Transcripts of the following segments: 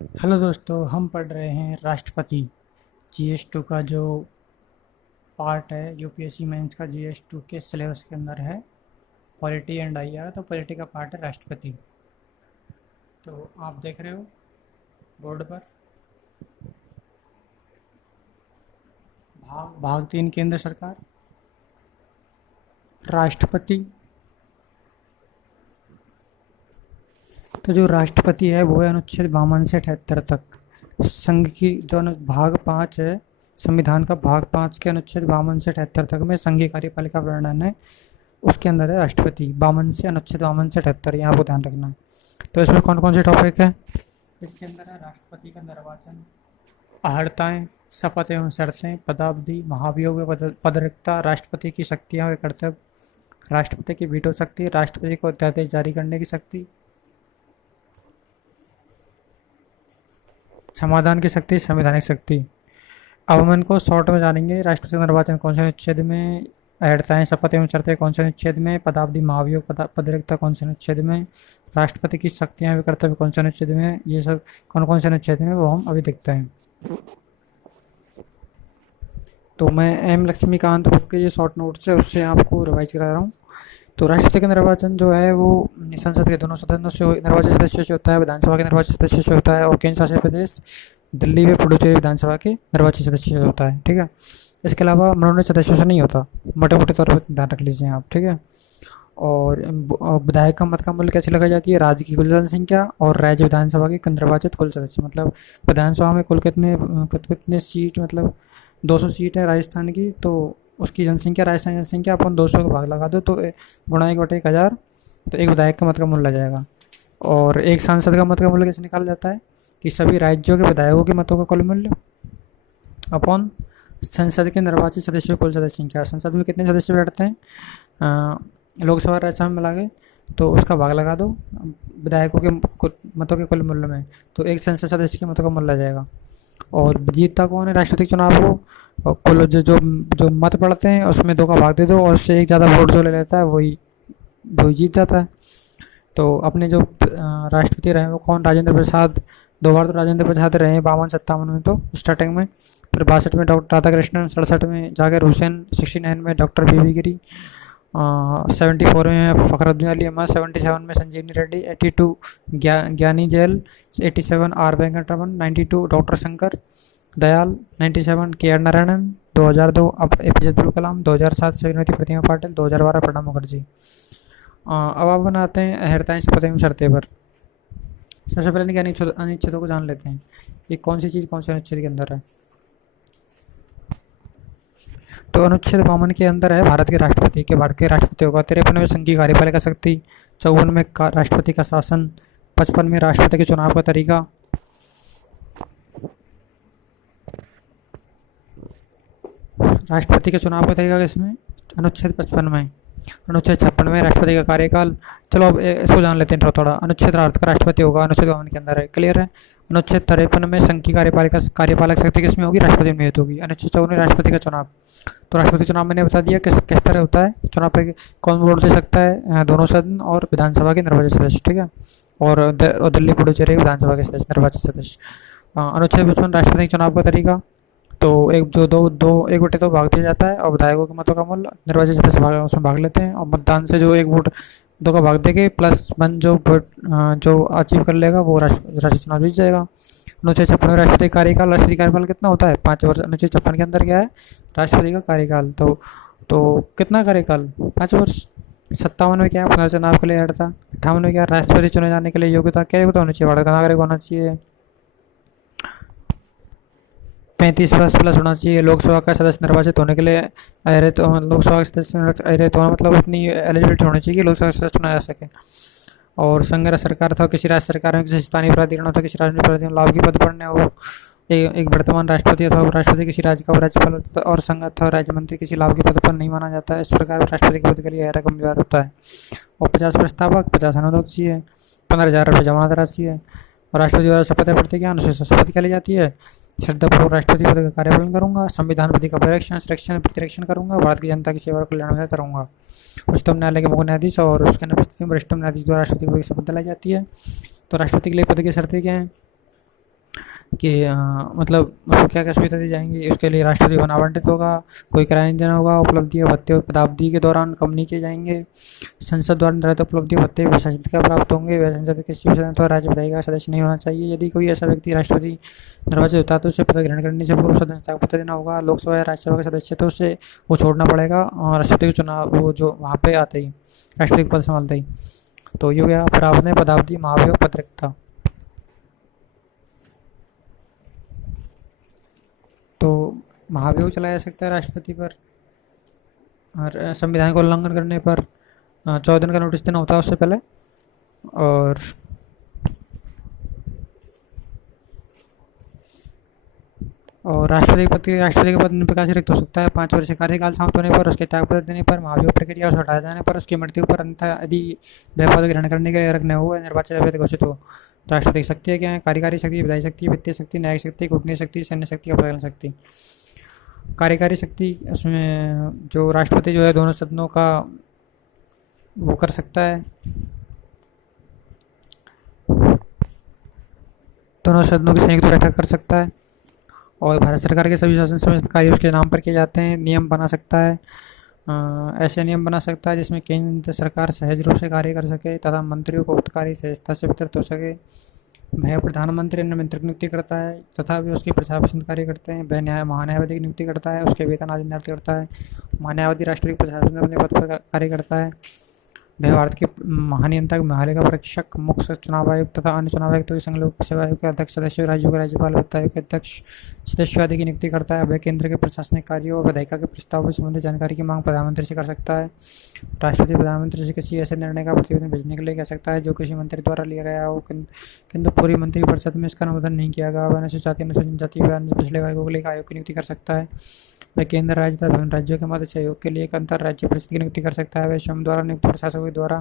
Hello दोस्तों, हम पढ़ रहे हैं राष्ट्रपति GS2 का जो पार्ट है। यूपीएससी मेंस का GS2 के सिलेबस के अंदर है। पॉलिटी एंड IR, तो पॉलिटी का पार्ट है राष्ट्रपति। तो आप देख रहे हो बोर्ड पर भाग 3, केंद्र सरकार, राष्ट्रपति। तो जो राष्ट्रपति है वो है अनुच्छेद 52 से 78 तक। संघ की जो भाग 5 है, संविधान का भाग 5 के अनुच्छेद 52 से 78 तक में संघीय कार्यपालिका वर्णन है। उसके अंदर है राष्ट्रपति। 52 से अनुच्छेद 52 से 78, यहाँ को ध्यान रखना है। तो इसमें कौन कौन से टॉपिक है? इसके अंदर है राष्ट्रपति का निर्वाचन, अहर्ताएं, शपथ एवं शर्तें, पदावधि, महाभियोग व पदरिक्तता, राष्ट्रपति की शक्तियाँ व कर्तव्य, राष्ट्रपति की वीटो शक्ति, राष्ट्रपति को अध्यादेश जारी करने की शक्ति, समाधान की शक्ति, संवैधानिक शक्ति। अब हम इनको शॉर्ट में जानेंगे। राष्ट्रपति का निर्वाचन कौन से अनुच्छेद में, अहर्ताएं, शपथ एवं शर्तें कौन से अनुच्छेद में, पदावधि, महाभियोग, पदरिक्तता कौन से अनुच्छेद में, राष्ट्रपति की शक्तियाँ व कर्तव्य कौन से अनुच्छेद में, ये सब कौन कौन से अनुच्छेद में वो हम अभी देखते हैं। तो मैं एम लक्ष्मीकांत बुक के ये शॉर्ट नोट्स है उससे आपको रिवाइज करा रहा हूँ। तो राष्ट्रपति का निर्वाचन जो है वो संसद के दोनों सदनों से निर्वाचित सदस्यों से होता है, विधानसभा के निर्वाचित सदस्यों से होता है, और केंद्र शासित प्रदेश दिल्ली व पुडुचेरी विधानसभा के निर्वाचित सदस्यों से होता है। ठीक है, इसके अलावा मनोनीत सदस्यों से नहीं होता। मोटे मोटे तौर पर ध्यान रख लीजिए आप। ठीक है, और विधायक का मत का मूल्य कैसे लगाई जाती है? राज्य की कुल जनसंख्या और राज्य विधानसभा के निर्वाचित कुल सदस्य। मतलब विधानसभा में कुल कितने सीट, मतलब 200 सीट है राजस्थान की, तो उसकी जनसंख्या, राजस्थान की जनसंख्या अपन 200 का भाग लगा दो तो गुणा 1/1000, तो एक विधायक का मत का मूल्य आ जाएगा। और एक सांसद का मत का मूल्य कैसे निकाला जाता है? कि सभी राज्यों के विधायकों के मतों का कुल मूल्य अपॉन संसद के निर्वाचित सदस्यों की कुल सदस्य संख्या। संसद में कितने सदस्य बैठते हैं लोकसभा राज्यसभा में मिला के, तो उसका भाग लगा दो विधायकों के मतों के कुल मूल्य में, तो एक संसद सदस्य के मतों का मूल्य आ जाएगा। और जीतता कौन है राष्ट्रपति चुनाव को? और कुल जो मत पड़ते हैं उसमें 2 का भाग दे दो, और उससे एक ज़्यादा वोट जो ले लेता है वही जीत जाता है। तो अपने जो राष्ट्रपति रहे वो कौन? राजेंद्र प्रसाद। 2 बार तो राजेंद्र प्रसाद रहे हैं, 52-57 में तो स्टार्टिंग में, फिर 62 में डॉक्टर राधाकृष्णन, 67 में जाकिर हुसैन, 69 में डॉक्टर बीबी गिरी, 74 में फ़खरुद्दीन अली अहमद, 77 में संजीवनी Reddy, 82 Giani Zail, 87 R Venkataraman, 92 doctor Shankar Dayal, 97 K R. Narayanan, 2002 अब APJ अब्दुल कलाम, 2007 श्रीमती प्रतिमा पाटिल, 2012 प्रणब मुखर्जी। अब आप बनाते हैं अहर्ताएं, शपथ एवं शर्तें पर। सबसे पहले इनके अनुच्छेदों को जान लेते हैं। ये कौन सी चीज़ कौन से अनुच्छेद के अंदर है? तो अनुच्छेद 52 के अंदर है भारत के राष्ट्रपति होगा। 53 में संघीय कार्यपालिका शक्ति, 54 में राष्ट्रपति का शासन, 55 में राष्ट्रपति के चुनाव का तरीका, राष्ट्रपति के चुनाव का तरीका किसमें? अनुच्छेद 55 में। अनुच्छेद 56 में राष्ट्रपति का कार्यकाल। चलो अब इसको जान लेते हैं थोड़ा थोड़ा। अनुच्छेद भारत का राष्ट्रपति होगा, अनुच्छेद 52 के अंदर है, क्लियर है। अनुच्छेद 53 में संघ की कार्यपालक शक्ति किसमें होगी? राष्ट्रपति में निहित होगी। अनुच्छेद 54 में राष्ट्रपति का चुनाव। तो राष्ट्रपति चुनाव मैंने बता दिया किस तरह होता है चुनाव पे, कौन वोट दे सकता है? दोनों सदन और विधानसभा के निर्वाचित सदस्य। ठीक है, और दिल्ली पुडुचेरी विधानसभा के सदस्य, निर्वाचित सदस्य। अनुच्छेद 55 राष्ट्रपति के चुनाव का तरीका। तो एक जो दो 1/2 भाग दिया जाता है, और विधायकों के मतों का मूल्य निर्वाचित सदस्य उसमें भाग लेते हैं, और मतदान से जो 1 वोट 2 का भाग देके +1 जो अचीव कर लेगा वो राष्ट्रीय चुनाव जीत जाएगा। अनुच्छेद 56 में राष्ट्रपति कार्यकाल कितना होता है? 5 वर्ष। अनुच्छेद 56 के अंदर क्या है? राष्ट्रपति का कार्यकाल। तो कितना कार्यकाल? 5 वर्ष। 57 में क्या है? पुनर्चुनाव के लिए लड़ता। 58 में क्या? राष्ट्रपति चुने जाने के लिए योग्यता होनी चाहिए? भारत का नागरिक होना चाहिए। 35 वर्ष प्लस होना चाहिए। लोकसभा का सदस्य निर्वाचित होने के लिए लोकसभा के सदस्य अहरित होना, मतलब उतनी एलिजिबिलिटी होनी चाहिए कि लोकसभा सदस्य चुना जा सके। और संघ सरकार अथवा किसी राज्य सरकार में किसी स्थानीय प्राधिकरण अथवा किसी राजनीतिक प्राधिकरण लाभ की पद पर न हो, एक वर्तमान राष्ट्रपति अथवा उपराष्ट्रपति किसी राज्य का राज्यपाल और संघ अथवा राज्य मंत्री किसी लाभ के पद पर नहीं माना जाता है। इस प्रकार राष्ट्रपति के पद के लिए रकम उम्मीदवार होता है। और 50 प्रस्तावक, 50 अनुरोध चाहिए, 15,000 रुपये जमानत राशि है। और राष्ट्रपति द्वारा शपथ प्रतिज्ञा, अनुसूचित शपथ क्या ली जाती है? श्रद्धापूर्वक राष्ट्रपति पद का कार्यपालन करूंगा, संविधान विधि का प्रतिरक्षण करूंगा, भारत की जनता की सेवा और कल्याण में करूंगा। उच्चतम न्यायालय के मुख्य न्यायाधीश और उसके अनुपस्थिति में वरिष्ठतम न्यायाधीश द्वारा राष्ट्रपति पद की शपथ दिलाई जाती है। तो राष्ट्रपति के लिए पद की शर्तें क्या हैं? कि मतलब उसको क्या क्या सुविधा दी जाएंगी, उसके लिए राष्ट्रपति भवन आवंटित होगा, कोई किराया नहीं देना होगा, उपलब्धि भत्ते पदावधि के दौरान कम नहीं किए जाएंगे, संसद द्वारा निर्धारित उपलब्धि भत्ते प्रशासित का प्राप्त होंगे, वह संसद के किसी भी सदन अथवा राज्य विधायिका का सदस्य नहीं होना चाहिए। यदि कोई ऐसा व्यक्ति राष्ट्रपति निर्वाचित होता है तो उसे पद ग्रहण करने से पूर्व सदस्यता का पत्र देना होगा। लोकसभा या राज्यसभा के सदस्य तो उसे वो छोड़ना पड़ेगा, और राष्ट्रपति के चुनाव वो जो वहाँ पे आते ही राष्ट्रपति के पद संभालते ही। तो ये हो गया। फिर आपने पदावधि, महाभियोग, पत्रकता। तो महाभियोग चलाया जा सकता है राष्ट्रपति पर, और संविधान का उल्लंघन करने पर 14 दिन का नोटिस देना होता है उससे पहले। और राष्ट्रपति के पद निरपेक्ष से रिक्त हो सकता है 5 वर्ष कार्यकाल समाप्त होने पर, उसके त्यागपत्र देने पर, महाभियोग प्रक्रिया से हटाए जाने पर, उसकी मृत्यु पर, अन्यथा यदि वह पद ग्रहण करने के अर्ह न हो, निर्वाचित अभ्यर्थी घोषित हो। तो राष्ट्रपति की शक्तियाँ क्या है? कार्यकारी शक्ति, विधायी शक्ति, वित्तीय शक्ति, न्यायिक शक्ति, कूटनीतिक शक्ति, सैन्य शक्ति, अपराध शक्ति। कार्यकारी शक्ति, उसमें जो राष्ट्रपति जो है दोनों सदनों का वो कर सकता है, दोनों सदनों की संयुक्त बैठक कर सकता है, और भारत सरकार के सभी शासन संबंधित कार्य उसके नाम पर किए जाते हैं। नियम बना सकता है, ऐसे नियम बना सकता है जिसमें केंद्र सरकार सहज रूप से कार्य कर सके तथा मंत्रियों को उक्त कार्य सहजता से वितरित हो सके। वह प्रधानमंत्री मंत्री की नियुक्ति करता है तथा वे उसकी प्रशासन कार्य करते हैं। वह महान्यायवादी की नियुक्ति करता है, उसके वेतन आदि निर्धारित करता है। महान्यायवादी राष्ट्रीय प्रशासन अपने पद पर कार्य करता है। वह भारत के महानियंत्रक, महालेखा परीक्षक, मुख्य चुनाव आयुक्त तथा अन्य चुनाव आयुक्तों के संघ लोक सेवा आयोग के अध्यक्ष सदस्य, राज्यों के राज्यपाल, वित्त आयोग के अध्यक्ष सदस्य आदि की नियुक्ति करता है। वह केंद्र के प्रशासनिक कार्यों और विधायिका के प्रस्तावों से संबंधित जानकारी की मांग प्रधानमंत्री से कर सकता है। राष्ट्रपति प्रधानमंत्री से किसी ऐसे निर्णय का प्रतिवेदन भेजने के लिए कह सकता है जो किसी मंत्री द्वारा लिया गया हो, किंतु पूरी मंत्रिपरिषद में इसका अनुमोदन नहीं किया गया। वह अनुसूचित जाति, अनुसूचित जनजाति व अन्य पिछड़े वर्गों के लिए आयोग की नियुक्ति कर सकता है। वह केंद्र, राज्य तथा विभिन्न राज्यों के मध्य सहयोग के लिए एक अंतर राज्य परिषद की नियुक्ति कर सकता है। वह स्वयं द्वारा नियुक्त प्रशासकों के द्वारा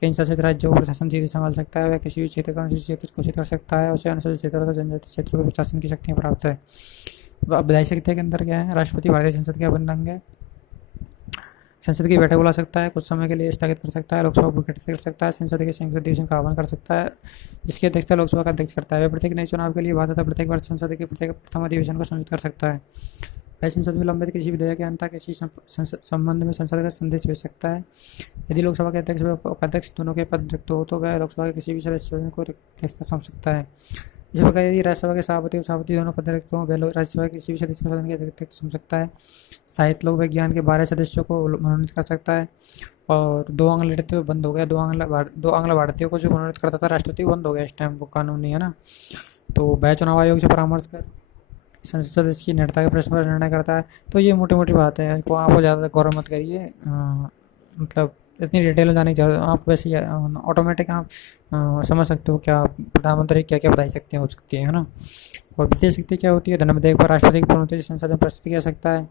केंद्र शासित राज्यों को प्रशासन सीधे संभाल सकता है। वह किसी भी क्षेत्र का अनुसूचित क्षेत्र घोषित कर सकता है। उसे अनुसूचित क्षेत्र तथा जनजाति क्षेत्रों के प्रशासन की शक्तियाँ प्राप्त है। विधायी शक्ति के अंदर क्या है? राष्ट्रपति भारतीय संसद के अभिन्न अंग है। संसद की बैठक बुला सकता है, कुछ समय के लिए स्थगित कर सकता है, लोकसभा को गठित कर सकता है, संसद के संयुक्त अधिवेशन का आह्वान कर सकता है, जिसकी अध्यक्षता लोकसभा का अध्यक्ष करता है। वह प्रत्येक नए चुनाव के लिए बाद तथा प्रत्येक वर्ष संसद के प्रत्येक प्रथम अधिवेशन को संयुक्त कर सकता है। वह संसद में लंबित किसी विधेयक के अंतः किसी संबंध में संसद का संदेश भेज सकता है। यदि लोकसभा के अध्यक्ष व उपाध्यक्ष दोनों के पद रिक्त हो तो वह लोकसभा के किसी भी सदस्य को रिक्त सौंप सकता है। इस प्रकार यदि राज्यसभा के सभापति उपसभापति दोनों पद रिक्त हों, वह राज्यसभा के किसी भी सदस्य को सदन के अध्यक्ष सौंप सकता है। साहित्य, लोक विज्ञान के 12 सदस्यों को मनोनीत कर सकता है। और 2 आंग्ल तो बंद हो गया, 2 आंग्ल भारतीयों को जो मनोनीत करता था राष्ट्रपति बंद हो गया इस टाइम, वो कानून नहीं है ना। तो वह चुनाव आयोग से परामर्श कर संसद सदस्य की नेता के प्रश्न पर निर्णय करता है। तो ये मोटी मोटी बातें हैं, को आप ज़्यादा गौरव मत करिए, मतलब इतनी डिटेल में जाने की ज़्यादा, आप वैसे ऑटोमेटिक आप समझ सकते हो क्या प्रधानमंत्री क्या क्या बताई सकते हैं हो सकती है ना। और वित्तीय शक्ति क्या होती है? धन विधेयक पर राष्ट्रपति की पूर्णतः संसद में प्रस्तुत किया सकता है।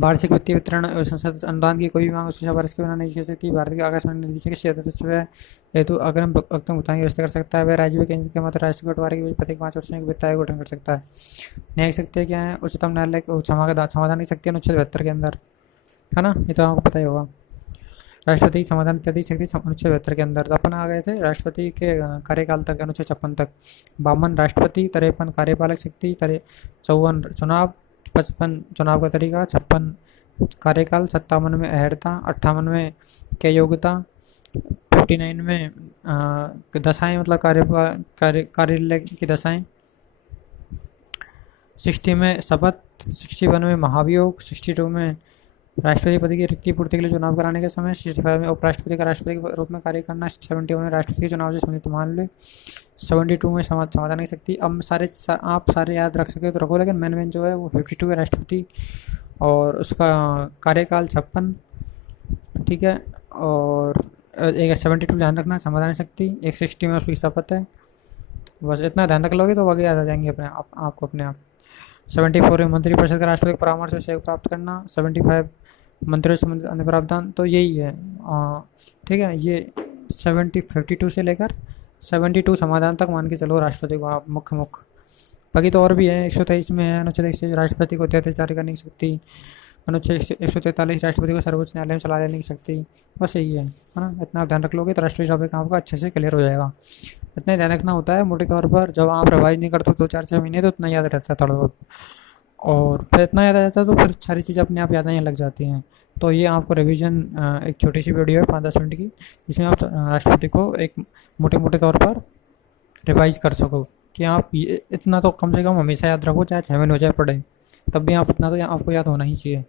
वार्षिक वित्तीय वितरण संसद अनुदान की कोई भी मांग उसके वर्ष के बिना नहीं की सकती। भारत के आकाशवाणी निदेशक के सदस्य हेतु अग्रिम भुगतान की व्यवस्था कर सकता है। वह राज्य व केंद्र के मध्य राष्ट्रीय बंटवारे के बीच प्रत्येक 5 वर्ष में एक वित्त आयोग गठन कर सकता है। न्यायिक शक्तियाँ क्या है? उच्चतम न्यायालय समाधान की शक्ति अनुच्छेद 72 के अंदर है ना, ये तो आपको पता ही होगा। राष्ट्रपति की समाधान इत्यादि शक्ति अनुच्छेद 72 के अंदर। तो अपन आ गए थे राष्ट्रपति के कार्यकाल तक, अनुच्छेद 56 तक। 52 राष्ट्रपति, 53 कार्यपालक शक्ति, 54 चुनाव, 55 चुनाव का तरीका, 56 कार्यकाल, 57 में अहर्ता, 58 में क्या योग्यता, 59 में दशाएं मतलब कार्यालय की दशाएं, 60 में शपथ, 61 में महाभियोग, 62 में राष्ट्रपति पद की रिक्ति पूर्ति के लिए चुनाव कराने के समय, 65 में उपराष्ट्रपति का राष्ट्रपति के रूप में कार्य करना, 71 में राष्ट्रपति के चुनाव से संबंधित मामले, 72 में समाधान की शक्ति। अब आप सारे याद रख सके तो रखो, लेकिन मेन जो है वो 52 है राष्ट्रपति, और उसका कार्यकाल 56, ठीक है। और एक 72 ध्यान रखना समाधान शक्ति, एक 60 में उसकी शपथ है। बस इतना ध्यान रख लोगे तो बाकी याद आ जाएंगे अपने आपको अपने आप। 74 में मंत्रिपरिषद का राष्ट्रपति परामर्श से सहयोग प्राप्त करना, 75 मंत्रियों से संबंधित अन्य प्रावधान। तो यही है, ठीक है। ये 52 से लेकर 72 समाधान तक मान के चलो राष्ट्रपति को आप मुख्य। बाकी तो और भी है, 123 में है अनुच्छेद 1 राष्ट्रपति को अत्यादेश जारी करने की शक्ति, अनुच्छेद 143 राष्ट्रपति को सर्वोच्च न्यायालय में सलाह देने की शक्ति। बस यही है ना। इतना आप ध्यान रख लोगे तो राष्ट्रीय टॉपिक आपका अच्छे से क्लियर हो जाएगा। इतना ही ध्यान रखना होता है मोटे तौर पर। जब आप रिवाइज नहीं करते 2-4-6 महीने तो इतना याद रहता है थोड़ा बहुत, और फिर इतना याद आ जाता है तो फिर सारी चीज़ें अपने आप याद आने लग जाती हैं। तो ये आपको रिवीजन एक छोटी सी वीडियो है 5-10 मिनट की, जिसमें आप राष्ट्रपति को एक मोटे मोटे तौर पर रिवाइज कर सको कि आप ये इतना तो कम से कम हमेशा याद रखो, चाहे 6 महीने हो जाए पढ़े, तब भी आप इतना तो आपको याद होना ही चाहिए।